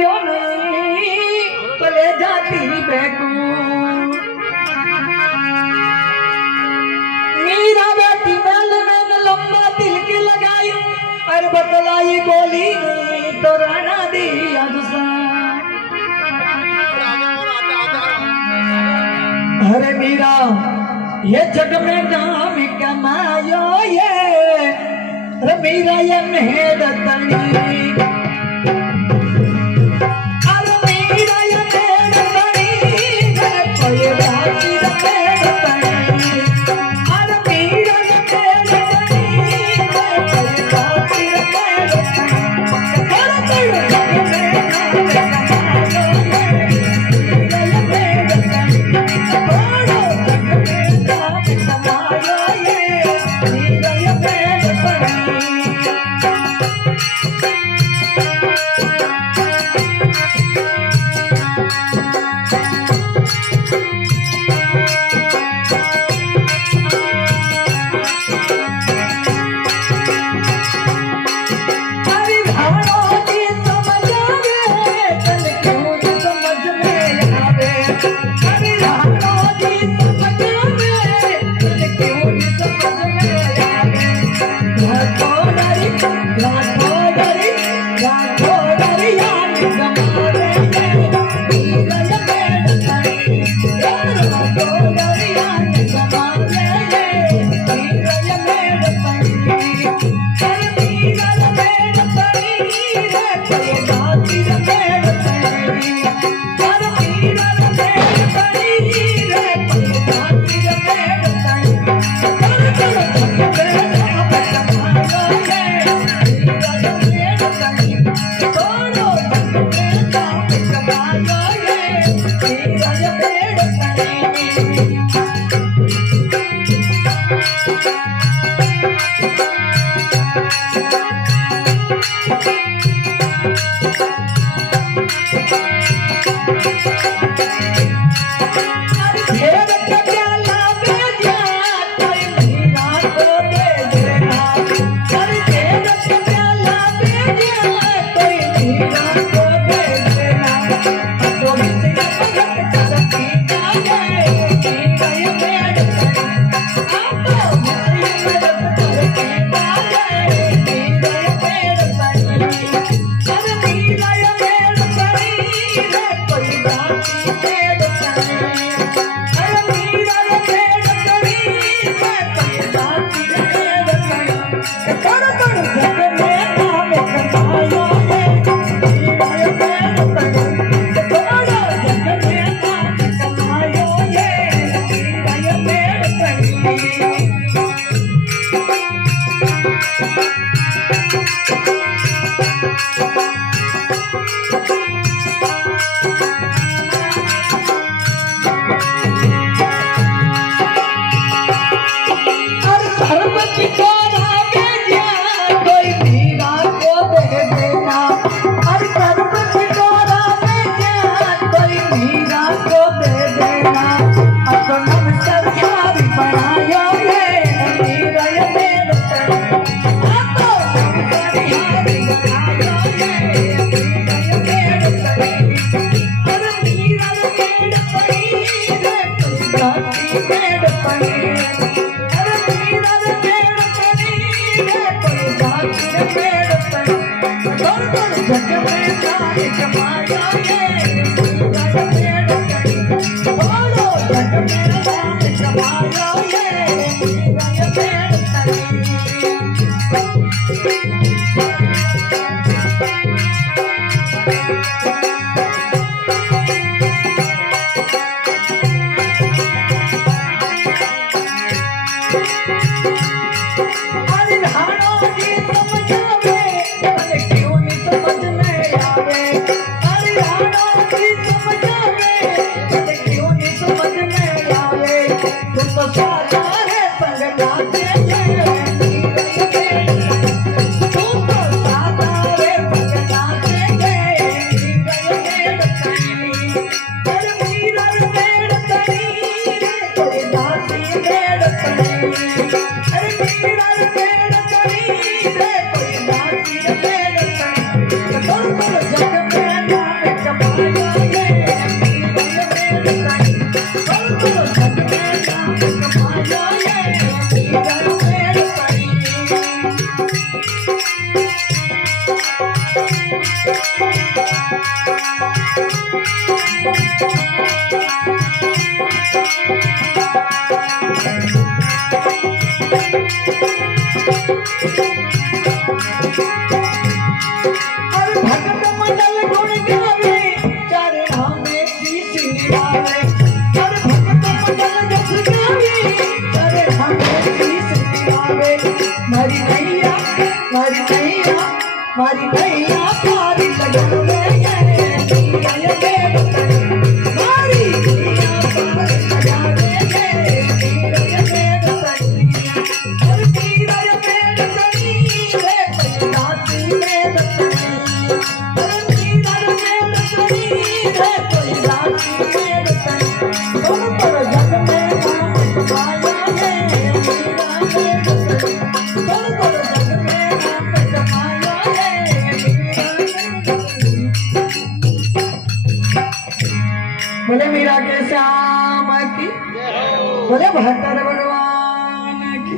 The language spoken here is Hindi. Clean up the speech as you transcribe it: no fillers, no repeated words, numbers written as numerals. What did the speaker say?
क्यों नहीं तो ले जाती बैठू मीरा बेटी मैल मैंने लंबा दिल की लगाई और बतलाई गोली तो राना दी अजसा अरे मीरा ये जग में नाम कमायो ये अरे मीरा ये मेहनत तनी समझ में आवे, अरे अरे भक्त मंडल गुण गावे चरणा में शीश निवावे अरे भक्त मंडल जस गावे चरणा में शीश निवावे मारी नैया मारी नैया मारी नैया पारी लगन में ये नैया देव मारी नैया पारी लगन में ये नैया देव और तीरा पेड़ सनी रे पैदासी में दसनी और तीरा पेड़ सनी रे पैदासी में दसनी और पर जग में नाम आया है मीरा ने दसनी और पर जग में नाम आया है मीरा ने दसनी बोले मीरा के श्याम की बोले भट्टर भगवान की